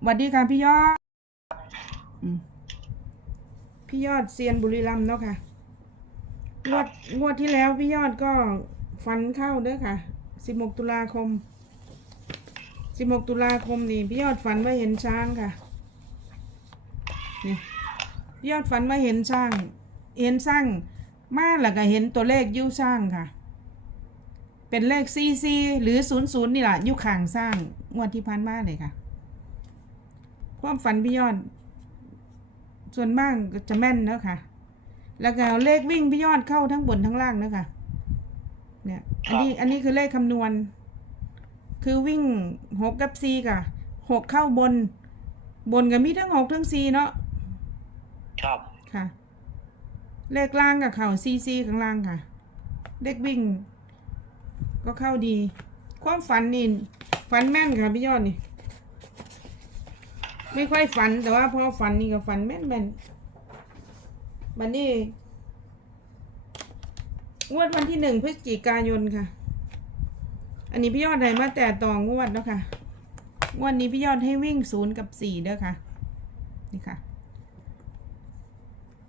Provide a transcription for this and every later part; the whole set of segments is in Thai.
สวัสดีค่ะพี่ยอดพี่ยอดเซียนบุรีรัมย์เนาะค่ะงวดงวดที่แล้วพี่ยอดก็ฟันเข้าเด้อค่ะ สิบหกตุลาคม สิบหกตุลาคมนี่พี่ยอดฝันว่าเห็นช้างค่ะ นี่พี่ยอดฝันว่าเห็นช้าง เห็นช้าง มาแล้วก็เห็นตัวเลขยิ้วช้างค่ะ เป็นเลขซีซีหรือศูนย์ศูนย์นี่แหละยู่ข้างสร้างงวดที่ผ่านมาเลยค่ะ ความฝันพี่ยอดส่วนมากก็จะแม่นเนอะค่ะ แล้วก็เลขวิ่งพี่ยอดเข้าทั้งบนทั้งล่างเนอะค่ะเนี่ย อันนี้อันนี้คือเลขคำนวณ คือวิ่งหกกับสี่ค่ะหกเข้าบน บนก็มีทั้งหกทั้งสี่เนาะครับค่ะ เลขล่างกับเข่าซีซีข้างล่างค่ะ เลขวิ่ง ก็เข้าดี ความฝันนี่ฝันแม่นค่ะพี่ยอดนี่ ไม่ค่อยฝันแต่ว่าพอฝันนี่ก็ฝันแม่นแม่นมันนี่งวดวันที่หนึ่งพฤศจิกายนค่ะ อันนี้พี่ยอดให้มาแต่ต่องวดแล้วค่ะงวดนี้พี่ยอดให้วิ่งศูนย์กับสี่เด้อค่ะ นี่ค่ะ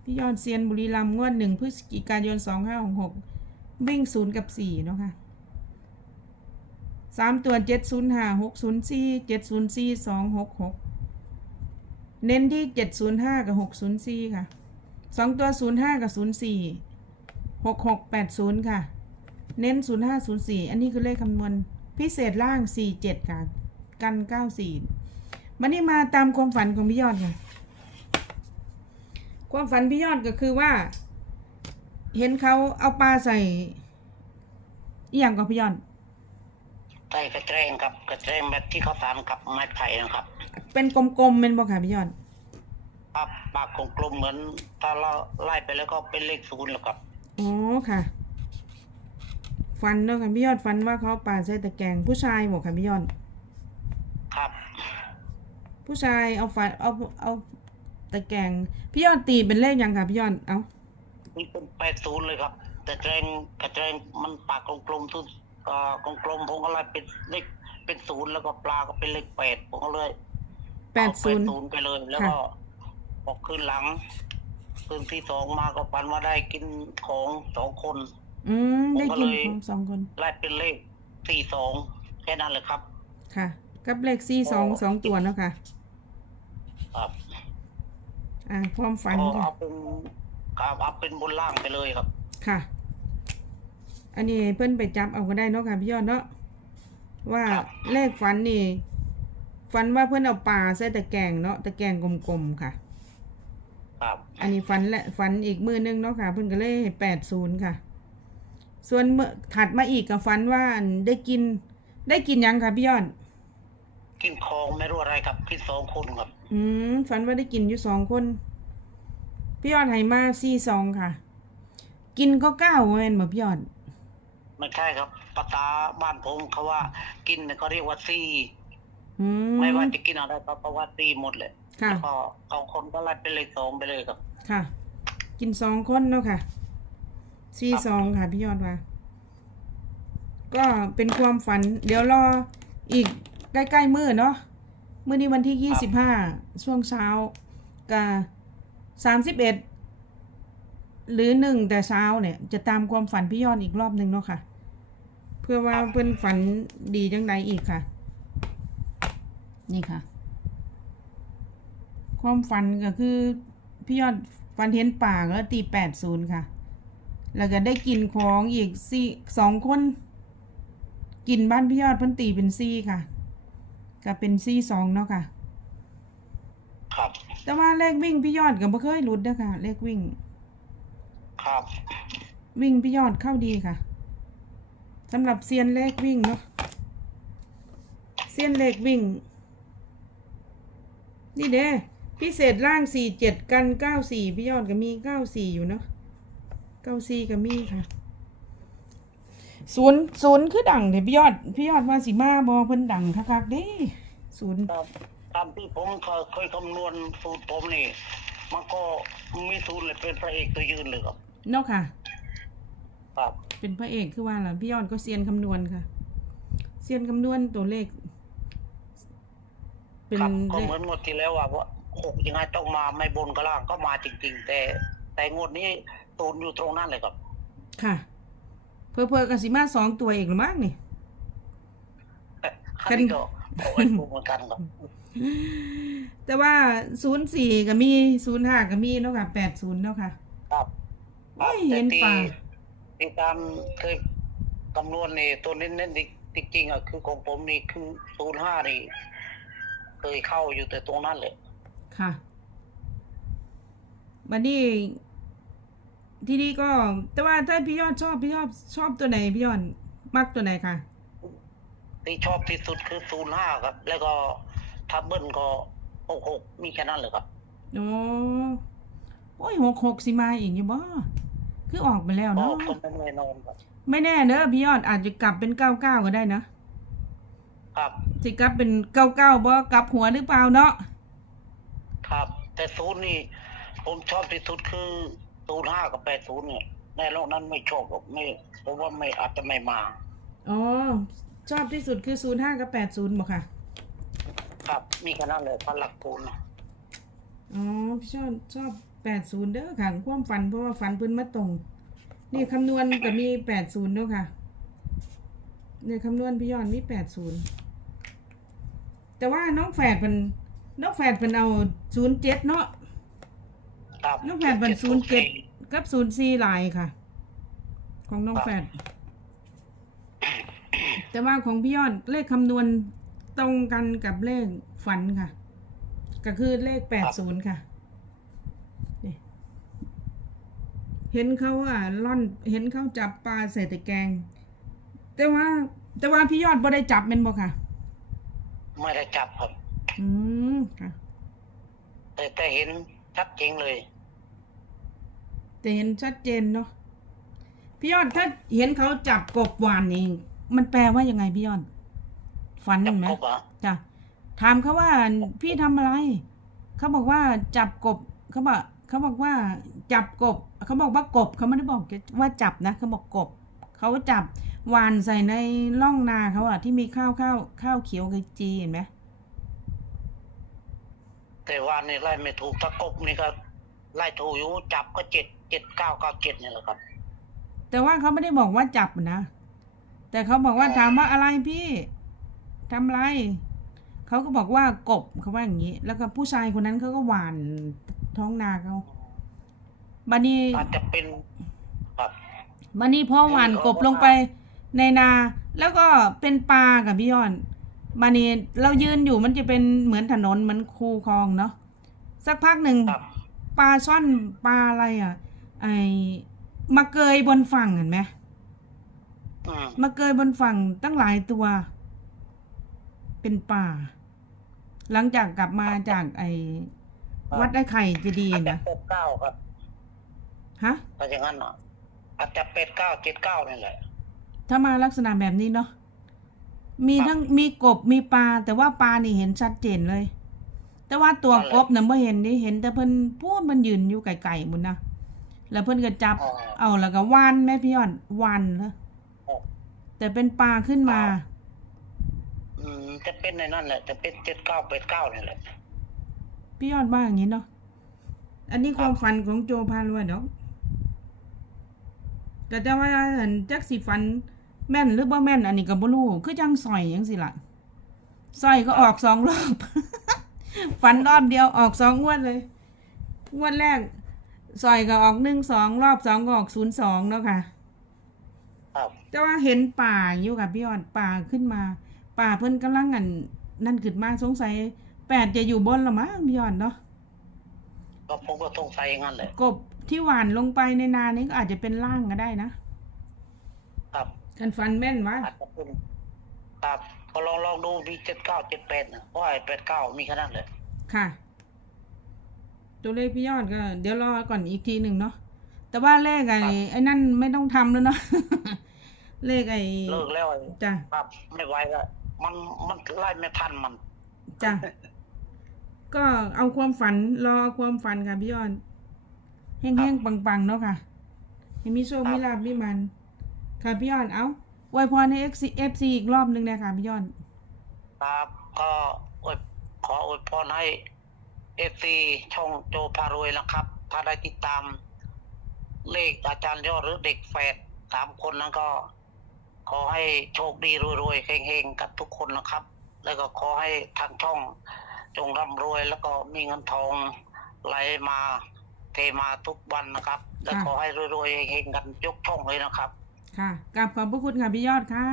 พี่ยอดเซียนบุรีรัมย์งวดหนึ่งพฤศจิกายนสองห้าหกหกวิ่งศูนย์กับสี่เนาะค่ะสามตัวเจ็ดศูนย์ห้าหกศูนย์สี่เจ็ดศูนย์สี่สองหกหก เน้นที่เจ็ดศูนย์ห้ากับหกศูนย์สี่ค่ะสองตัวศูนย์ห้ากับศูนย์สี่หกหกแปดศูนย์ค่ะ เน้นศูนย์ห้าศูนย์สี่อันนี้คือเลขคำนวณพิเศษล่างสี่เจ็ดค่ะ กันเก้าสี่มันนี่มาตามความฝันของพี่ยอดค่ะ ความฝันพี่ยอดก็คือว่า เห็นเขาเอาปลาใส่อหย่างกับพี่ยอดใส่กระเตงครับกระเตงแบบที่เขาทำกับไม้ไผ่นะครับ เป็นกลมๆเป็นบ่ค่ะพี่ยอดครับปากกลมๆเหมือน ถ้าเราไล่ไปแล้วก็เป็นเลขศูนย์แล้วครับอ๋อค่ะฝันเนาะค่ะพี่ยอดฝันว่าเขาเอาปลาใส่ตะแกรงผู้ชายบอกค่ะพี่ยอดครับ ผู้ชายเอาฝันเอาเอาตะแกรงพี่ยอดตีเป็นเลขหยังค่ะพี่ยอดเอานี่เป็นแปดศูนย์เลยครับกระเตรงกระเตรงมันปากกลมๆทุกเอ่อกลมๆผมก็ไล่เป็นเลขเป็นศูนย์แล้วก็ปลาก็เป็นเลขแปดผมก็เลย แปดศูนย์ศูนย์ไปเลยแล้วก็พอคืนหลังคืนที่สองมาก็ปันว่าได้กินของสองคน อืม ได้กินผมก็เลยของสองคน ไล่เป็นเลขสี่สองแค่นั้นเลยครับ ค่ะ กับเลขสี่สองสองตัวเนาะค่ะ ครับอ่า ความฝันก็ค่ะ เอาเป็นครับเอาเป็นบนล่างไปเลยครับ ค่ะ อันนี้เพิ่นไปจับเอาก็ได้เนาะค่ะพี่ยอดเนาะว่าครับ เลขฝันนี่ ฝันว่าเพิ่นเอาปลาใส่ตะแกรงเนาะตะแกรงกลมๆค่ะ ครับ อันนี้ฝันและฝันอีกมือนึงเนาะค่ะ เพิ่นก็เลยแปดศูนย์ค่ะ ส่วนเมื่อถัดมาอีกก็ฝันว่าอันได้กิน ได้กินหยังค่ะพี่ยอด กินของไม่รู้อะไรครับกินสองคนครับ อืมฝันว่าได้กินอยู่สองคน พี่ยอดให้มาสี่สองค่ะ กินก็เก้าเว้นบ่พี่ยอดไม่ใช่ครับภาษาบ้านผมเขาว่า กินเนี่ยเขาเรียกว่าซี อืมไม่ว่าจะกินอะไรก็เพราะว่าซีหมดเลยค่ะ แล้วก็สองคนก็ไล่เป็นเลขสองไปเลยครับ ค่ะ กินสองคนเนาะค่ะสี่สองค่ะพี่ยอดว่า ก็เป็นความฝัน เดี๋ยวรออีกใกล้ๆมือเนาะมื้อนี้วันที่ยี่สิบห้าช่วงเช้ากับสามสิบเอ็ดหรือหนึ่งแต่เช้าเนี่ย จะตามความฝันพี่ยอดอีกรอบหนึ่งเนาะค่ะ เพื่อว่าเพื่อนฝันดีจังใดอีกค่ะ นี่ค่ะ ความฝันก็คือ พี่ยอดฝันเห็นป่าก็ตีแปดศูนย์ค่ะ แล้วก็ได้กินของอีกสี่สองคน กินบ้านพี่ยอดเพิ่นตีเป็นซี่ค่ะ ก็เป็นซี่สองเนาะค่ะ ครับ แต่ว่าเลขวิ่งพี่ยอดก็บ่เคยหลุดเด้อค่ะ เลขวิ่ง ครับ วิ่งพี่ยอดเข้าดีค่ะสำหรับเซียนเลขวิ่งเนาะเซียนเลขวิ่ง นี่เด้พิเศษล่างสี่เจ็ดกันเก้าสี่พี่ยอดก็มีเก้าสี่อยู่เนาะเก้าสี่ก็มีค่ะศูนย์ศูนย์คือดังเดี๋ยวพี่ยอดพี่ยอดว่าสิมาบอเพิ่นดังคักๆเด้ศูนย์ครับตามที่ผมเคยเคยคำนวณสูตรผมนี่ มันก็มีศูนย์เลยเป็นพระเอกตัวยืนเลยครับเนาะค่ะ ครับ เป็นพระเอกคือว่าล่ะพี่ยอดก็เซียนคำนวณค่ะ เซียนคำนวณตัวเลข เป็นครับก็เลขเหมือนงวดที่แล้วว่าว่าหกยังไงต้องมาไม่บนก็ล่างก็มาจริง ๆ แต่ แต่งวดนี้ตูนอยู่ตรงนั้นเลยครับ ค่ะ เพอเพอๆกับสิมาสองตัวอีกหรือมั้งนี่อันนี้ก็ขอให้ถูกเหมือนกันครับแต่ว่าศูนย์สี่ก็มีศูนย์ห้าก็มีเนาะค่ะแปดศูนย์เนาะค่ะ ครับโอ้ยเห็นแต่ที่ป่าที่ตามเคยคำนวณนี่ตัวเน้นๆจริงๆอะคือของผมนี่คือศูนย์ห้านี่ เคยเข้าอยู่แต่ตรงนั้นเลยค่ะบัดนี้ที่นี่ก็ แต่ว่าถ้าพี่ยอดชอบพี่ยอดชอบตัวไหนพี่ยอดมักตัวไหนคะที่ชอบที่สุดคือศูนย์ห้าครับ แล้วก็ทับเบิลก็หกหกมีแค่นั้นเลยครับโอ้โอ้ยหกหกสิมาอีกอยู่บ่คือออกไปแล้วก็เนาะคนไม่แน่นอนครับไม่แน่เนอะพี่ยอดอาจจะกลับเป็นเก้าเก้าก็ได้นะ ครับสิกลับเป็นเก้าเก้าบ่กลับหัวหรือเปล่าเนาะครับ แต่ศูนย์นี่ ผมชอบที่สุดคือศูนย์ห้ากับแปดศูนย์เนี่ยในโลกนั้นไม่ชอบหรอกไม่เพราะว่าไม่อาจจะไม่มาอ๋อชอบที่สุดคือศูนย์ห้ากับแปดศูนย์บ่ค่ะ ครับมีแค่นั้นเลยพันหลักศูนย์นะอ๋อพี่ชอบชอบแปดศูนย์เด้อค่ะความฝันเพราะว่าฝันเพิ่นมาตรง นี่คำนวณก็มีแปดศูนย์ด้วยค่ะเนี่ยคำนวณพี่ยอดมีแปดศูนย์ แต่ว่าน้องแฝดเป็นน้องแฝดเป็นเอาศูนย์เจ็ดเนาะครับน้องแฝดเป็นศูนย์เจ็ดกับศูนย์สี่ลายค่ะ ของน้องแฝดแต่ว่าของพี่ยอดเลขคำนวณตรงกันกับเลขฝันค่ะ ก็คือเลขแปดศูนย์ค่ะนี่เห็นเขาอะล่อนเห็นเขาจับปลาใส่ตะแกรงแต่ว่า แต่ว่าพี่ยอดบ่ได้จับแมันบ่ค่ะ ไม่ได้จับครับ อืมค่ะแต่แต่เห็นชัดเจนเลย แต่เห็นชัดเจนเนาะพี่ยอดถ้าเห็นเขาจับกบหวานเองมันแปลว่ายังไงพี่ยอดฝันจับไหมกบเหรอะจ้ะถามเขาว่าพี่ทำอะไร เขาบอกว่าจับกบเขาบอกเขาบอกว่า จับกบ เขาบอกว่ากบเขาไม่ได้บอกว่าจับนะเขาบอกกบ เขาจับหวานใส่ในร่องนาเขาอะที่มีข้าวข้าวข้าวเขียวกับจีเห็นไหมแต่ว่านี่ไล่ไม่ถูกถ้ากบนี่ก็ไล่ถูกอยู่จับก็เจ็ดเจ็ดเก้าเก้าเจ็ดนี่แหละครับ แต่ว่าเขาไม่ได้บอกว่าจับนะ แต่เขาบอกว่าถามว่าอะไรพี่ทำอะไรเขาก็บอกว่ากบเขาว่าอย่างนี้ แล้วก็ผู้ชายคนนั้นเขาก็หวานท้องนาเขาบันนี้อาจจะเป็นครับ บันนี้พอหวานกบลงไปในนา แล้วก็เป็นปลากับพี่ยอนบันนี้เรายืนอยู่มันจะเป็นเหมือนถนนเหมือนคูคลองเนาะสักพักหนึ่งครับปลาช่อนปลาอะไรอะ ไอมาเกยบนฝั่งเห็นไหมอืมมาเกยบนฝั่งตั้งหลายตัว เป็นป่า หลังจากกลับมาจากไอ้วัดไอ้ไข่เจะดีย์อาจจะนะเป็ดเก้าครับ ฮะถ้าอย่างนั้นเนาะ อาจจะเป็ดเก้าเจ็ดเก้านี่แหละ ถ้ามาลักษณะแบบนี้เนาะมีครับทั้งมีกบมีปลา แต่ว่าปลานี่เห็นชัดเจนเลย แต่ว่าตัวนั่นแหละกบน่ะไม่เห็นนี่เห็น แต่เพิ่นพูดมันยืนอยู่ไกลๆมุนนะแล้วเพิ่นก็จับอ๋อเอาแล้วก็วานแม่พี่ยอนวานเลยอ๋อแต่เป็นปลาขึ้นมาอ้าวอืมจะเป็นในนั่นแหละจะเป็นเจ็ดเก้าเป็ดเก้านี่แหละพี่ยอดว่าอย่างนี้เนาะอันนี้ความฝันของโจพารวยเนาะ แต่จะว่าอันจักสิฝันแม่นหรือบ่แม่นอันนี้ก็บ่รู้คือจังสอยจังสิล่ะสอยก็ออกสองรอบฝันรอบเดียวออกสองงวดเลยงวดแรกสอยก็ออกหนึ่งสองรอบสองก็ออกศูนย์สองเนาะค่ะครับแต่ว่าเห็นป่าอยู่กับพี่ยอดป่าขึ้นมา ป่าเพิ่นกำลังอันนั่นขึ้นมาสงสัยแปดจะอยู่บนละมั้งพี่ยอดเนาะก็ผมก็สงสัยอย่างนั้นเลยกบ ที่หวานลงไปในนานี้ก็อาจจะเป็นล่างก็ได้นะครับกันฟันแม่นวะอาจจะเป็นครับก็ลองลองดูมีเจ็ดเก้าเจ็ดแปดนะเพราะไอ้แปดเก้ามีแค่นั้นเลย ค่ะ ตัวเลขพี่ยอดก็ เดี๋ยวรอก่อนอีกทีหนึ่งเนาะแต่ว่าเลขไอ้ไอ้นั่นไม่ต้องทำแล้วเนาะเลขไอ้เลิกแล้วไอ้จ้ะครับไม่ไหวแล้วมันมันไล่ไม่ทันมันจ้ะก็เอาความฝันรอเอาความฝันค่ะพี่ยอด แห้งๆปังๆเนาะค่ะให้มีโชคครับมีลาบมีมัน ค่ะพี่ยอดเอาไวยพรให้เอฟซีเอฟซีอีกรอบหนึ่งนะคะพี่ยอดครับก็โอ้ยขขออวยพรให้เอฟซีช่องโจพารวยนะครับ ถ้าได้ติดตาม เลขอาจารย์ยอดหรือเด็กแฝดสามคนนั้นก็ ขอให้โชคดีรวยๆเฮงๆกันทุกคนนะครับ แล้วก็ขอให้ทางช่องจงร่ำรวย แล้วก็มีเงินทองไหลมา เทมาทุกวันนะครับ และขอให้รวยๆเฮงๆกันยกช่องเลยนะครับ ค่ะกราบขอบพระคุณค่ะพี่ยอดค่ะ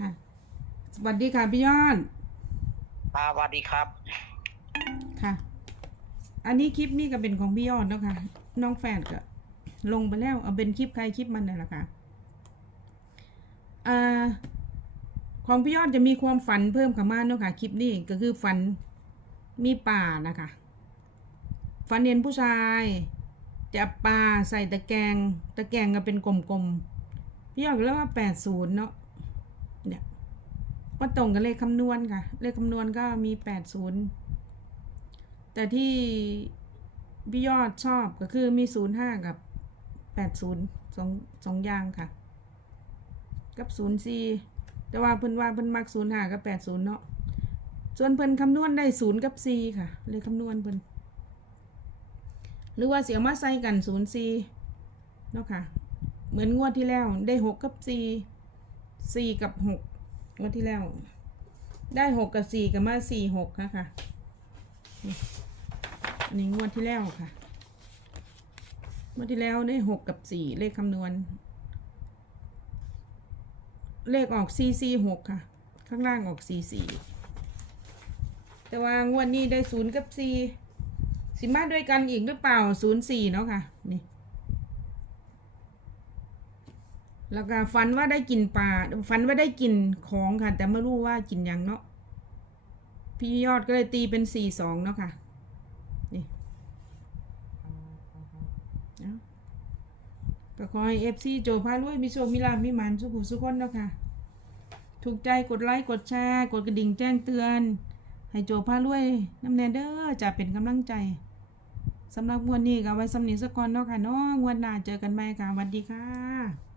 ค่ะ สวัสดีค่ะพี่ยอดครับสวัสดีครับ ค่ะ อันนี้คลิปนี้ก็เป็นของพี่ยอดแล้วค่ะ น้องแฟนก็ลงไปแล้ว เอาเป็นคลิปใครคลิปมันนี่นแหละค่ะอ่าของพี่ยอดจะมีความฝันเพิ่มเข้ามาเนาะค่ะ คลิปนี้ก็คือฝันมีป่านะคะ ฝันเห็นผู้ชายจับปลาใส่ตะแกรงตะแกรงก็เป็นกลมๆพี่ยอดก็เรียกว่าแปดศูนย์เนาะเนี่ยว่าตรงกับเลขคำนวณค่ะ เลขคำนวณก็มีแปดศูนย์แต่ที่พี่ยอดชอบก็คือมีศูนย์ห้ากับแปดศูนย์สองสองอย่างค่ะ กับศูนย์สี่แต่ว่าเพิ่นว่าเพิ่นมักศูนย์ห้ากับแปดศูนย์เนาะส่วนเพิ่นคำนวณได้ศูนย์กับสี่ค่ะ เลยคำนวณเพิ่น รือว่าเสียมาใส่กันศูนย์สี่เนาะค่ะเหมือนงวดที่แล้วได้หกกับสี่สี่กับหกงวดที่แล้ว ได้หกกับสี่กับมาสี่หกค่ะค่ะอันนี้งวดที่แล้วค่ะงวดที่แล้วได้หกกับสี่เลขคำนวณ เลขออกสี่สี่หกค่ะ ข้างล่างออกสี่สี่แต่ว่างวดนี้ได้ศูนย์กับสี่ สิมาด้วยกันอีกหรือเปล่าศูนย์สี่เนาะค่ะนี่แล้วก็ฝันว่าได้กินปลาฝันว่าได้กินของค่ะ แต่ไม่รู้ว่ากินยังเนาะพี่ยอดก็เลยตีเป็นสี่สองเนาะค่ะนี่เอาก็ขอให้เอฟซีโจพารวยมีโชมีลามีหมันสุขุสุขคนเนาะค่ะ ถูกใจกดไลค์กดแชร์ กดกระดิ่งแจ้งเตือน ให้โจพารวยน้ำแนเด้อจะเป็นกำลังใจ สำหรับงวดนี้ก็ไว้สำนีสักก่อนเนาะค่ะเนาะงวดหน้าเจอกันใหม่ค่ะสวัสดีค่ะ